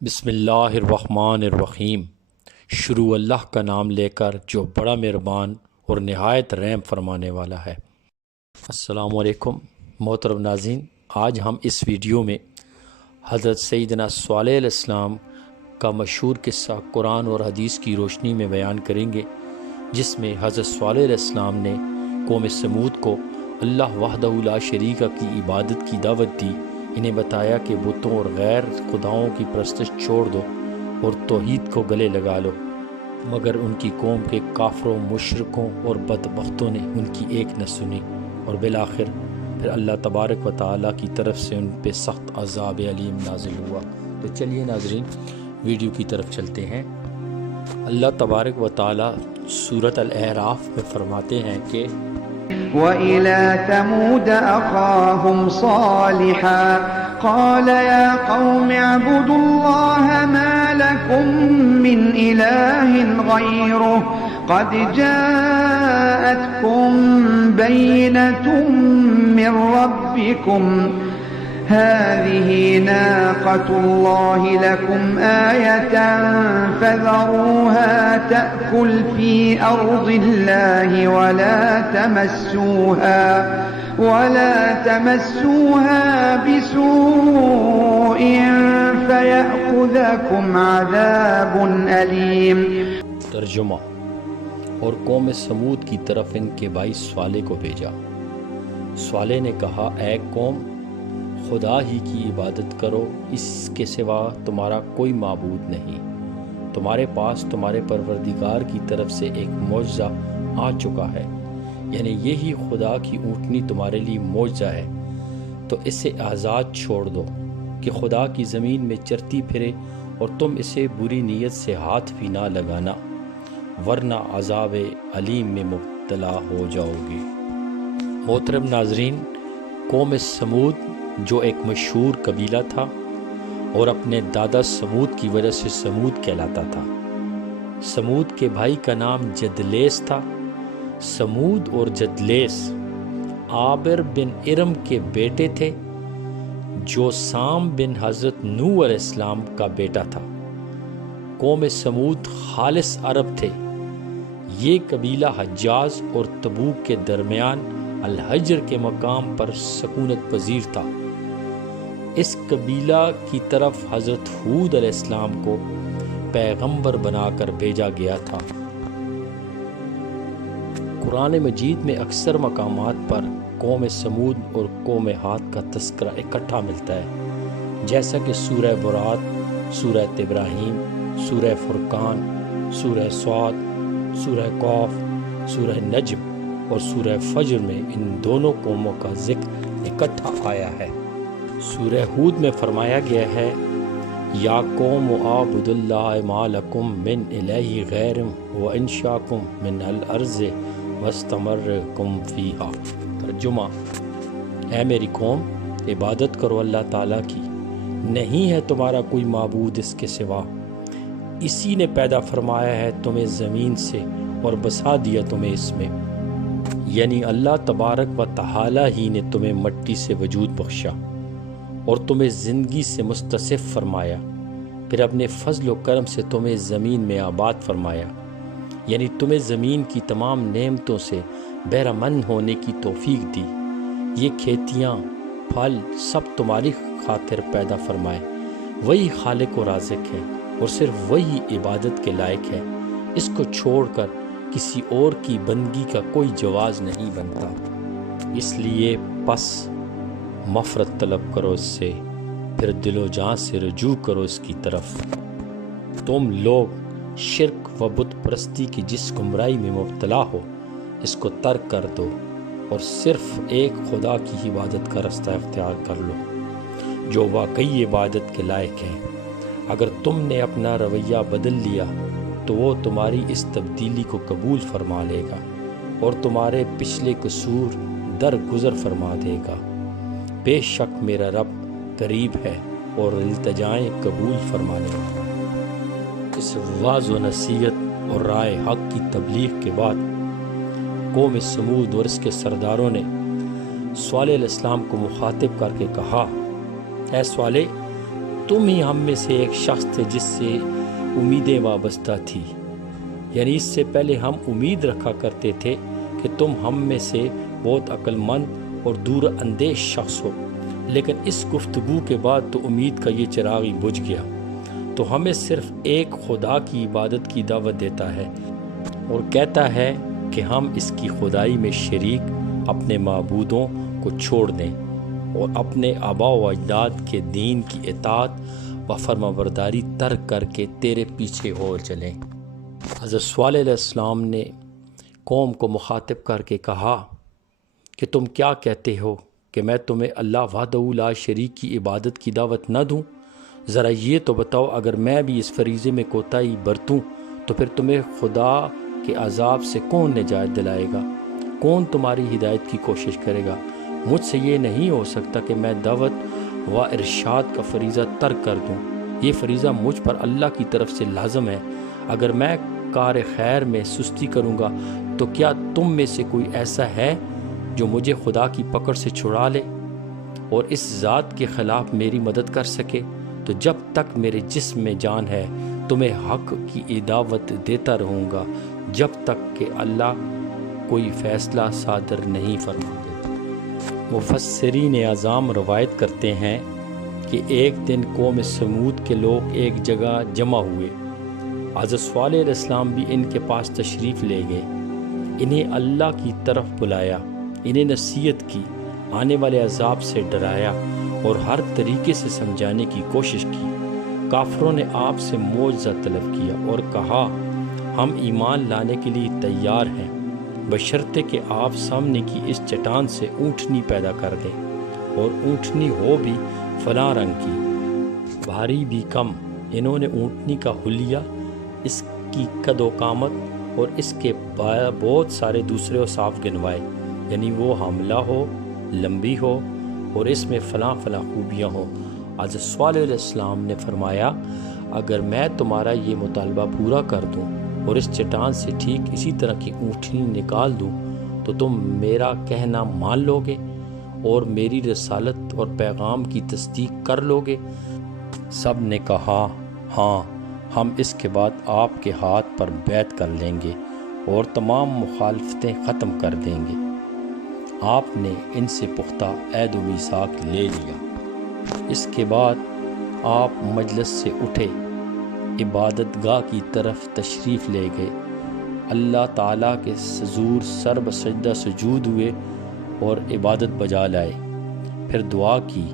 بسم اللہ الرحمن الرحیم۔ شروع اللہ کا نام لے کر جو بڑا مہربان اور نہایت رحم فرمانے والا ہے۔ السلام علیکم محترم ناظرین، آج ہم اس ویڈیو میں حضرت سیدنا صالح علیہ السلام کا مشہور قصہ قرآن اور حدیث کی روشنی میں بیان کریں گے، جس میں حضرت صالح علیہ السلام نے قوم سمود کو اللہ وحدہ لا شریک کی عبادت کی دعوت دی۔ انہیں بتایا کہ بتوں اور غیر خداؤں کی پرستش چھوڑ دو اور توحید کو گلے لگا لو، مگر ان کی قوم کے کافروں، مشرکوں اور بدبختوں نے ان کی ایک نہ سنی، اور بالآخر پھر اللہ تبارک و تعالیٰ کی طرف سے ان پہ سخت عذاب علیم نازل ہوا۔ تو چلیے ناظرین ویڈیو کی طرف چلتے ہیں۔ اللہ تبارک و تعالیٰ سورۃ الاعراف میں فرماتے ہیں کہ وَإِلَى ثَمُودَ أَخَاهُمْ صَالِحًا قَالَ يَا قَوْمِ اعْبُدُوا اللَّهَ مَا لَكُمْ مِنْ إِلَٰهٍ غَيْرُهُ قَدْ جَاءَتْكُمْ بَيِّنَةٌ مِّن رَّبِّكُمْ هذه ناقة الله لكم آية فذروها تأكل في أرض الله ولا تمسوها بسوء فيأخذكم عذاب أليم۔ ترجمہ: اور قوم سمود کی طرف ان کے بھائی صالح کو بھیجا۔ صالح نے کہا، اے قوم، خدا ہی کی عبادت کرو، اس کے سوا تمہارا کوئی معبود نہیں۔ تمہارے پاس تمہارے پروردگار کی طرف سے ایک معجزہ آ چکا ہے، یعنی یہی خدا کی اونٹنی تمہارے لیے معجزہ ہے، تو اسے آزاد چھوڑ دو کہ خدا کی زمین میں چرتی پھرے، اور تم اسے بری نیت سے ہاتھ بھی نہ لگانا، ورنہ عذاب علیم میں مبتلا ہو جاؤ گے۔ محترم ناظرین، قوم سمود جو ایک مشہور قبیلہ تھا اور اپنے دادا سمود کی وجہ سے سمود کہلاتا تھا۔ سمود کے بھائی کا نام جدلیس تھا۔ سمود اور جدلیس عابر بن ارم کے بیٹے تھے، جو سام بن حضرت نوح علیہ السلام کا بیٹا تھا۔ قوم سمود خالص عرب تھے۔ یہ قبیلہ حجاز اور تبوک کے درمیان الحجر کے مقام پر سکونت پذیر تھا۔ اس قبیلہ کی طرف حضرت ہود علیہ السلام کو پیغمبر بنا کر بھیجا گیا تھا۔ قرآن مجید میں اکثر مقامات پر قوم سمود اور قوم عاد کا تذکرہ اکٹھا ملتا ہے، جیسا کہ سورہ برات، سورہ ابراہیم، سورہ فرقان، سورہ صاد، سورہ قاف، سورہ نجم اور سورہ فجر میں ان دونوں قوموں کا ذکر اکٹھا آیا ہے۔ سورہ ہود میں فرمایا گیا ہے، یا قوم اعبدوا اللہ ما لکم من الہ غیر وانشاکم من الارض واستمرکم فیہا۔ ترجمہ: اے میری قوم، عبادت کرو اللہ تعالیٰ کی، نہیں ہے تمہارا کوئی معبود اس کے سوا، اسی نے پیدا فرمایا ہے تمہیں زمین سے اور بسا دیا تمہیں اس میں، یعنی اللہ تبارک و تعالیٰ ہی نے تمہیں مٹی سے وجود بخشا اور تمہیں زندگی سے مستصف فرمایا، پھر اپنے فضل و کرم سے تمہیں زمین میں آباد فرمایا، یعنی تمہیں زمین کی تمام نعمتوں سے بہرمند ہونے کی توفیق دی۔ یہ کھیتیاں، پھل سب تمہاری خاطر پیدا فرمائے۔ وہی خالق و رازق ہے، اور صرف وہی عبادت کے لائق ہے۔ اس کو چھوڑ کر کسی اور کی بندگی کا کوئی جواز نہیں بنتا، اس لیے پس مغفرت طلب کرو اس سے، پھر دل و جان سے رجوع کرو اس کی طرف۔ تم لوگ شرک و بت پرستی کی جس گمراہی میں مبتلا ہو، اس کو ترک کر دو اور صرف ایک خدا کی عبادت کا رستہ اختیار کر لو، جو واقعی عبادت کے لائق ہے۔ اگر تم نے اپنا رویہ بدل لیا تو وہ تمہاری اس تبدیلی کو قبول فرما لے گا اور تمہارے پچھلے قصور درگزر فرما دے گا۔ بے شک میرا رب قریب ہے اور التجائیں قبول فرمانے والا۔ اس واعظ و نصیحت اور رائے حق کی تبلیغ کے بعد قوم سمود اور اس کے سرداروں نے صالح علیہ السلام کو مخاطب کر کے کہا، اے صالح، تم ہی ہم میں سے ایک شخص تھے جس سے امیدیں وابستہ تھی، یعنی اس سے پہلے ہم امید رکھا کرتے تھے کہ تم ہم میں سے بہت عقل مند اور دور اندیش شخص ہو، لیکن اس گفتگو کے بعد تو امید کا یہ چراغ ہی بجھ گیا۔ تو ہمیں صرف ایک خدا کی عبادت کی دعوت دیتا ہے اور کہتا ہے کہ ہم اس کی خدائی میں شریک اپنے معبودوں کو چھوڑ دیں اور اپنے آباء و اجداد کے دین کی اطاعت و فرمانبرداری ترک کر کے تیرے پیچھے ہو چلیں۔ حضرت صالح علیہ السلام نے قوم کو مخاطب کر کے کہا کہ تم کیا کہتے ہو کہ میں تمہیں اللہ وحدہ لا شریک کی عبادت کی دعوت نہ دوں؟ ذرا یہ تو بتاؤ، اگر میں بھی اس فریضے میں کوتاہی برتوں تو پھر تمہیں خدا کے عذاب سے کون نجات دلائے گا؟ کون تمہاری ہدایت کی کوشش کرے گا؟ مجھ سے یہ نہیں ہو سکتا کہ میں دعوت و ارشاد کا فریضہ ترک کر دوں۔ یہ فریضہ مجھ پر اللہ کی طرف سے لازم ہے۔ اگر میں کار خیر میں سستی کروں گا تو کیا تم میں سے کوئی ایسا ہے جو مجھے خدا کی پکڑ سے چھڑا لے اور اس ذات کے خلاف میری مدد کر سکے؟ تو جب تک میرے جسم میں جان ہے تمہیں حق کی دعوت دیتا رہوں گا، جب تک کہ اللہ کوئی فیصلہ صادر نہیں فرما دے۔ مفسرین اعظام روایت کرتے ہیں کہ ایک دن قوم سمود کے لوگ ایک جگہ جمع ہوئے۔ حضرت صالح علیہ السلام بھی ان کے پاس تشریف لے گئے، انہیں اللہ کی طرف بلایا، انہیں نصیحت کی، آنے والے عذاب سے ڈرایا اور ہر طریقے سے سمجھانے کی کوشش کی۔ کافروں نے آپ سے معجزہ طلب کیا اور کہا ہم ایمان لانے کے لیے تیار ہیں، بشرطے کہ آپ سامنے کی اس چٹان سے اونٹنی پیدا کر دیں، اور اونٹنی ہو بھی فلاں رنگ کی، بھاری بھی کم۔ انہوں نے اونٹنی کا حلیہ، اس کی قد و قامت اور اس کے بہت سارے دوسرے اوصاف گنوائے، یعنی وہ حاملہ ہو، لمبی ہو اور اس میں فلاں فلاں خوبیاں ہوں۔ حضرت صالح علیہ السلام نے فرمایا اگر میں تمہارا یہ مطالبہ پورا کر دوں اور اس چٹان سے ٹھیک اسی طرح کی اونٹنی نکال دوں تو تم میرا کہنا مان لو گے اور میری رسالت اور پیغام کی تصدیق کر لو گے؟ سب نے کہا ہاں، ہم اس کے بعد آپ کے ہاتھ پر بیعت کر لیں گے اور تمام مخالفتیں ختم کر دیں گے۔ آپ نے ان سے پختہ عہد و میثاق لے لیا۔ اس کے بعد آپ مجلس سے اٹھے، عبادت گاہ کی طرف تشریف لے گئے، اللہ تعالیٰ کے حضور سر بسجدہ سجود ہوئے اور عبادت بجا لائے، پھر دعا کی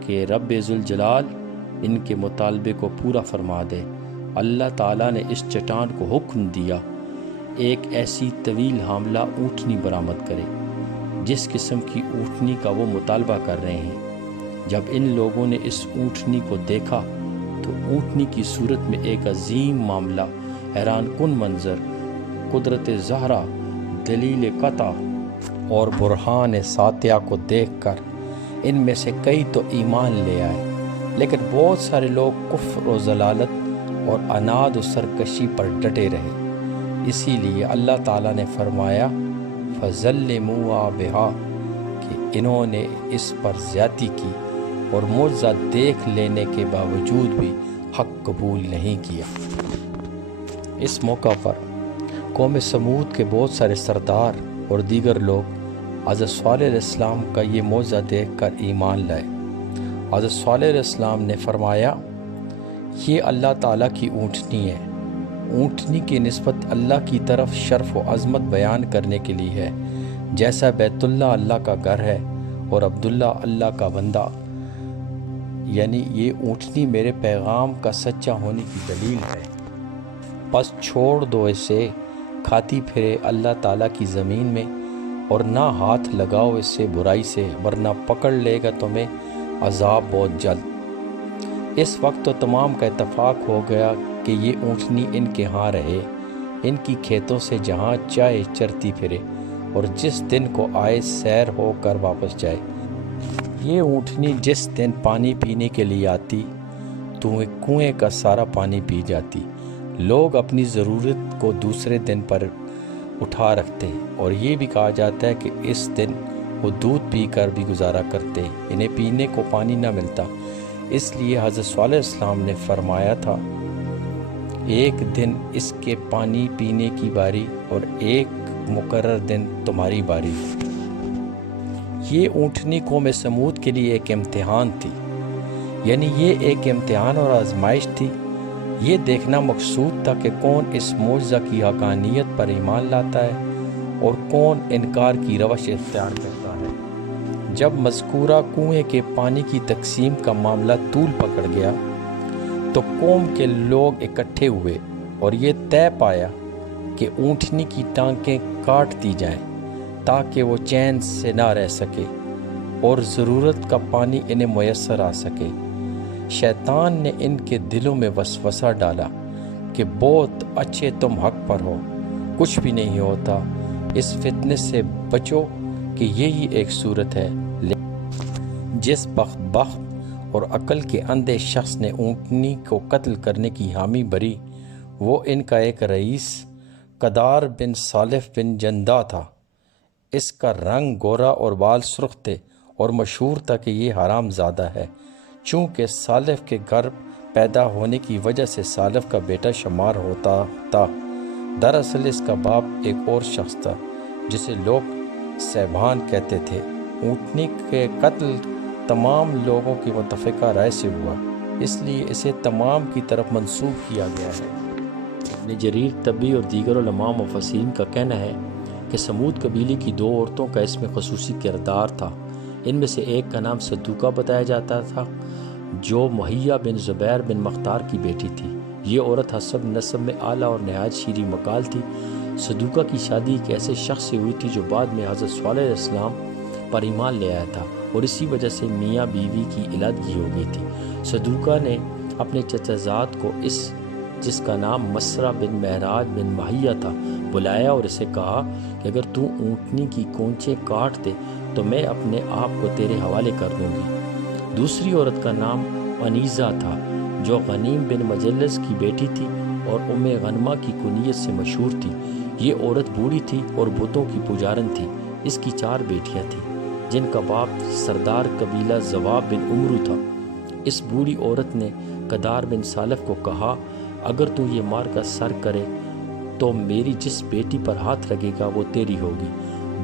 کہ رب ذوالجلال ان کے مطالبے کو پورا فرما دے۔ اللہ تعالیٰ نے اس چٹان کو حکم دیا ایک ایسی طویل حاملہ اونٹنی برآمد کرے جس قسم کی اونٹنی کا وہ مطالبہ کر رہے ہیں۔ جب ان لوگوں نے اس اونٹنی کو دیکھا تو اونٹنی کی صورت میں ایک عظیم معاملہ، حیران کن منظر، قدرت زہرا، دلیل قطع اور برہان ساتیہ کو دیکھ کر ان میں سے کئی تو ایمان لے آئے، لیکن بہت سارے لوگ کفر و ضلالت اور عناد و سرکشی پر ڈٹے رہے۔ اسی لیے اللہ تعالیٰ نے فرمایا فَظَلِّمُوا بِهَا کہ انہوں نے اس پر زیادتی کی اور معجزہ دیکھ لینے کے باوجود بھی حق قبول نہیں کیا۔ اس موقع پر قوم سمود کے بہت سارے سردار اور دیگر لوگ حضرت صالح علیہ السلام کا یہ معجزہ دیکھ کر ایمان لائے۔ حضرت صالح علیہ السلام نے فرمایا یہ اللہ تعالیٰ کی اونٹنی ہے۔ اونٹنی کی نسبت اللہ کی طرف شرف و عظمت بیان کرنے کے لیے ہے، جیسا بیت اللہ اللہ کا گھر ہے اور عبداللہ اللہ کا بندہ، یعنی یہ اونٹنی میرے پیغام کا سچا ہونے کی دلیل ہے۔ پس چھوڑ دو اسے، کھاتی پھرے اللہ تعالیٰ کی زمین میں، اور نہ ہاتھ لگاؤ اس سے برائی سے، ورنہ پکڑ لے گا تمہیں عذاب بہت جلد۔ اس وقت تو تمام کا اتفاق ہو گیا کہ یہ اونٹنی ان کے ہاں رہے، ان کی کھیتوں سے جہاں چائے چرتی پھرے اور جس دن کو آئے سیر ہو کر واپس جائے۔ یہ اونٹنی جس دن پانی پینے کے لیے آتی تو کنویں کا سارا پانی پی جاتی۔ لوگ اپنی ضرورت کو دوسرے دن پر اٹھا رکھتے، اور یہ بھی کہا جاتا ہے کہ اس دن وہ دودھ پی کر بھی گزارا کرتے، انہیں پینے کو پانی نہ ملتا، اس لیے حضرت صالح علیہ السلام نے فرمایا تھا، ایک دن اس کے پانی پینے کی باری اور ایک مقرر دن تمہاری باری۔ یہ اونٹنی قوم سمود کے لیے ایک امتحان تھی، یعنی یہ ایک امتحان اور آزمائش تھی۔ یہ دیکھنا مقصود تھا کہ کون اس معجزہ کی حقانیت پر ایمان لاتا ہے اور کون انکار کی روش اختیار کرتا ہے۔ جب مذکورہ کنویں کے پانی کی تقسیم کا معاملہ طول پکڑ گیا تو قوم کے لوگ اکٹھے ہوئے اور یہ طے پایا کہ اونٹنی کی ٹانکیں کاٹ دی جائیں تاکہ وہ چین سے نہ رہ سکے اور ضرورت کا پانی انہیں میسر آ سکے۔ شیطان نے ان کے دلوں میں وسوسہ ڈالا کہ بہت اچھے تم حق پر ہو، کچھ بھی نہیں ہوتا، اس فتنے سے بچو کہ یہی ایک صورت ہے۔ جس بخت اور عقل کے اندھے شخص نے اونٹنی کو قتل کرنے کی حامی بھری وہ ان کا ایک رئیس قدار بن صالف بن جندہ تھا۔ اس کا رنگ گورا اور بال سرخ تھے اور مشہور تھا کہ یہ حرام زادہ ہے، چونکہ صالف کے گھر پیدا ہونے کی وجہ سے صالف کا بیٹا شمار ہوتا تھا۔ دراصل اس کا باپ ایک اور شخص تھا جسے لوگ سیبان کہتے تھے۔ اونٹنی کے قتل تمام لوگوں کی متفقہ رائے سے ہوا، اس لیے اسے تمام کی طرف منسوب کیا گیا ہے۔ ابن جریر طبی اور دیگر علماء مفسرین کا کہنا ہے کہ سمود قبیلے کی 2 عورتوں کا اس میں خصوصی کردار تھا۔ ان میں سے ایک کا نام صدوقہ بتایا جاتا تھا جو مہیہ بن زبیر بن مختار کی بیٹی تھی۔ یہ عورت حسب نسب میں اعلیٰ اور نہایت شیریں مقال تھی۔ صدوقہ کی شادی ایک ایسے شخص سے ہوئی تھی جو بعد میں حضرت صالح علیہ السلام پر ایمان لے آیا تھا اور اسی وجہ سے میاں بیوی کی علیحدگی ہو گئی تھی۔ صدوقہ نے اپنے چچا زاد کو جس کا نام مسرہ بن مہراج بن مہیہ تھا بلایا اور اسے کہا کہ اگر تو اونٹنی کی کونچیں کاٹ دے تو میں اپنے آپ کو تیرے حوالے کر دوں گی۔ دوسری عورت کا نام انیزہ تھا جو غنیم بن مجلس کی بیٹی تھی اور ام غنمہ کی کنیت سے مشہور تھی۔ یہ عورت بوڑھی تھی اور بتوں کی پجارن تھی۔ اس کی 4 بیٹیاں تھیں جن کا باپ سردار قبیلہ زواب بن عمرو تھا۔ اس بوڑھی عورت نے قدار بن صالف کو کہا، اگر تو یہ مار کا سر کرے تو میری جس بیٹی پر ہاتھ لگے گا وہ تیری ہوگی۔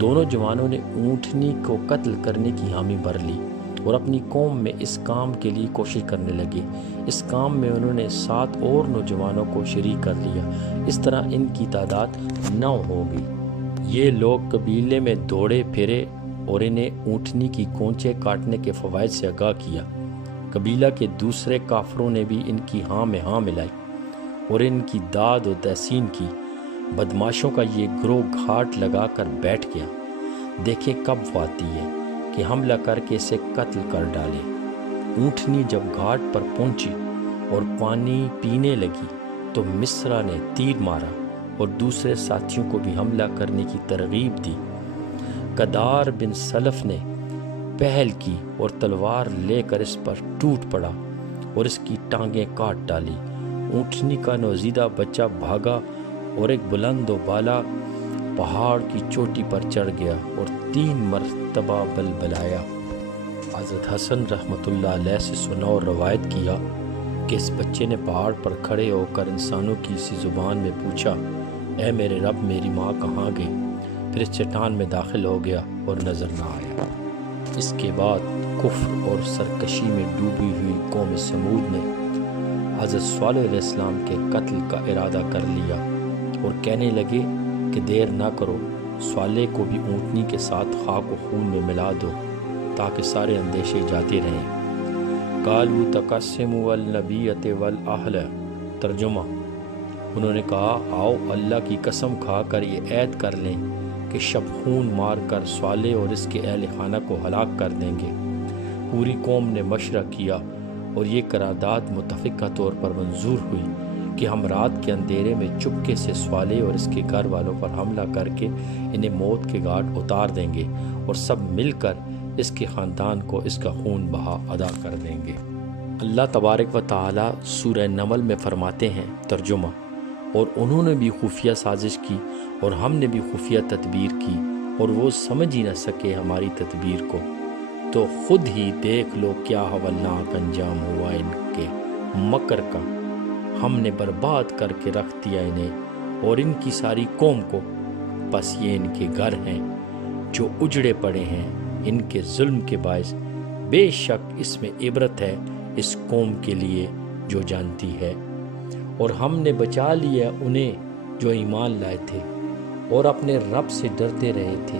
دونوں جوانوں نے اونٹنی کو قتل کرنے کی حامی بھر لی اور اپنی قوم میں اس کام کے لیے کوشش کرنے لگے۔ اس کام میں انہوں نے 7 اور نوجوانوں کو شریک کر لیا۔ اس طرح ان کی تعداد 9 ہو گئی۔ یہ لوگ قبیلے میں دوڑے پھرے اور انہیں اونٹنی کی کونچیں کاٹنے کے فوائد سے آگاہ کیا۔ قبیلہ کے دوسرے کافروں نے بھی ان کی ہاں میں ہاں ملائی اور ان کی داد و تحسین کی۔ بدماشوں کا یہ گروہ گھاٹ لگا کر بیٹھ گیا، دیکھے کب وہ آتی ہے کہ حملہ کر کے اسے قتل کر ڈالے۔ اونٹنی جب گھاٹ پر پہنچی اور پانی پینے لگی تو مسرا نے تیر مارا اور دوسرے ساتھیوں کو بھی حملہ کرنے کی ترغیب دی۔ قدار بن صلف نے پہل کی اور تلوار لے کر اس پر ٹوٹ پڑا اور اس کی ٹانگیں کاٹ ڈالی۔ اونٹنی کا نوزیدہ بچہ بھاگا اور ایک بلند و بالا پہاڑ کی چوٹی پر چڑھ گیا اور 3 مرتبہ بلبلایا۔ حضرت حسن رحمۃ اللہ علیہ سے سنا اور روایت کیا کہ اس بچے نے پہاڑ پر کھڑے ہو کر انسانوں کی سی زبان میں پوچھا، اے میرے رب میری ماں کہاں گئی؟ پھر اس چٹان میں داخل ہو گیا اور نظر نہ آیا۔ اس کے بعد کفر اور سرکشی میں ڈوبی ہوئی قوم سمود نے حضرت صالح علیہ السلام کے قتل کا ارادہ کر لیا اور کہنے لگے کہ دیر نہ کرو، صالح کو بھی اونٹنی کے ساتھ خاک و خون میں ملا دو تاکہ سارے اندیشے جاتے رہیں۔ قالوا تقسموا والنبیۃ والاہل۔ ترجمہ، انہوں نے کہا آؤ اللہ کی قسم کھا کر یہ عہد کر لیں کہ شب خون مار کر صالح اور اس کے اہل خانہ کو ہلاک کر دیں گے۔ پوری قوم نے مشورہ کیا اور یہ قرارداد متفقہ طور پر منظور ہوئی کہ ہم رات کے اندھیرے میں چپکے سے صالح اور اس کے گھر والوں پر حملہ کر کے انہیں موت کے گھاٹ اتار دیں گے اور سب مل کر اس کے خاندان کو اس کا خون بہا ادا کر دیں گے۔ اللہ تبارک و تعالی سورہ نمل میں فرماتے ہیں، ترجمہ، اور انہوں نے بھی خفیہ سازش کی اور ہم نے بھی خفیہ تدبیر کی اور وہ سمجھ ہی نہ سکے ہماری تدبیر کو۔ تو خود ہی دیکھ لو کیا ہولناک انجام ہوا ان کے مکر کا۔ ہم نے برباد کر کے رکھ دیا انہیں اور ان کی ساری قوم کو، پس یہ ان کے گھر ہیں جو اجڑے پڑے ہیں ان کے ظلم کے باعث۔ بے شک اس میں عبرت ہے اس قوم کے لیے جو جانتی ہے۔ اور ہم نے بچا لیا انہیں جو ایمان لائے تھے اور اپنے رب سے ڈرتے رہے تھے۔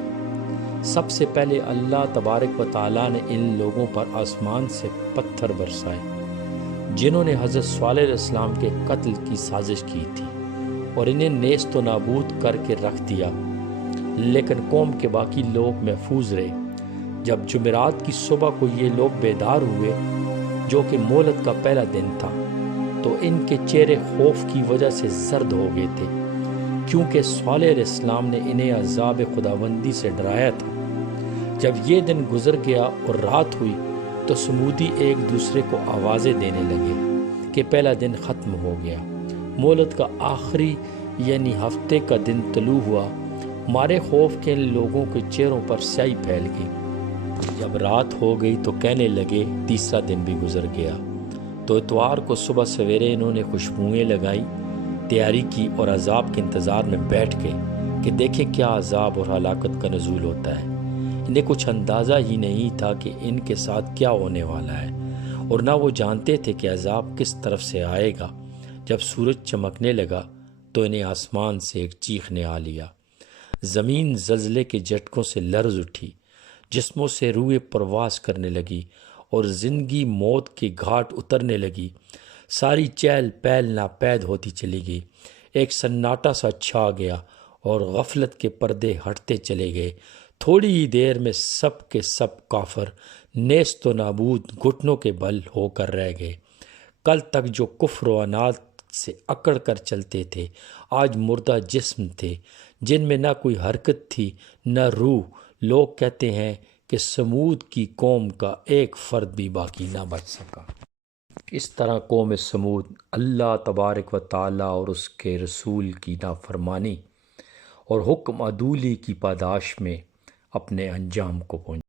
سب سے پہلے اللہ تبارک و تعالیٰ نے ان لوگوں پر آسمان سے پتھر برسائے جنہوں نے حضرت صالح علیہ السلام کے قتل کی سازش کی تھی، اور انہیں نیست و نابود کر کے رکھ دیا، لیکن قوم کے باقی لوگ محفوظ رہے۔ جب جمعرات کی صبح کو یہ لوگ بیدار ہوئے جو کہ مہلت کا پہلا دن تھا، تو ان کے چہرے خوف کی وجہ سے زرد ہو گئے تھے، کیونکہ صالح علیہ السلام نے انہیں عذاب خداوندی سے ڈرایا تھا۔ جب یہ دن گزر گیا اور رات ہوئی تو سمودی ایک دوسرے کو آوازیں دینے لگے کہ پہلا دن ختم ہو گیا۔ مہلت کا آخری یعنی ہفتے کا دن طلوع ہوا، مارے خوف کے ان لوگوں کے چہروں پر سیاہی پھیل گئی۔ جب رات ہو گئی تو کہنے لگے تیسرا دن بھی گزر گیا۔ تو اتوار کو صبح سویرے انہوں نے خوشبوئیں لگائی، تیاری کی اور عذاب کے انتظار میں بیٹھ گئے کہ دیکھیں کیا عذاب اور ہلاکت کا نزول ہوتا ہے۔ انہیں کچھ اندازہ ہی نہیں تھا کہ ان کے ساتھ کیا ہونے والا ہے، اور نہ وہ جانتے تھے کہ عذاب کس طرف سے آئے گا۔ جب سورج چمکنے لگا تو انہیں آسمان سے ایک چیخ نے آ لیا، زمین زلزلے کے جھٹکوں سے لرز اٹھی، جسموں سے روحیں پرواز کرنے لگی اور زندگی موت کے گھاٹ اترنے لگی۔ ساری چہل پہل ناپید ہوتی چلی گئی، ایک سناٹا سا چھا گیا اور غفلت کے پردے ہٹتے چلے گئے۔ تھوڑی ہی دیر میں سب کے سب کافر نیست و نابود گھٹنوں کے بل ہو کر رہ گئے۔ کل تک جو کفر و عناد سے اکڑ کر چلتے تھے، آج مردہ جسم تھے جن میں نہ کوئی حرکت تھی نہ روح۔ لوگ کہتے ہیں کہ سمود کی قوم کا ایک فرد بھی باقی نہ بچ سکا۔ اس طرح قوم سمود اللہ تبارک و تعالیٰ اور اس کے رسول کی نافرمانی اور حکم عدولی کی پاداش میں اپنے انجام کو پہنچ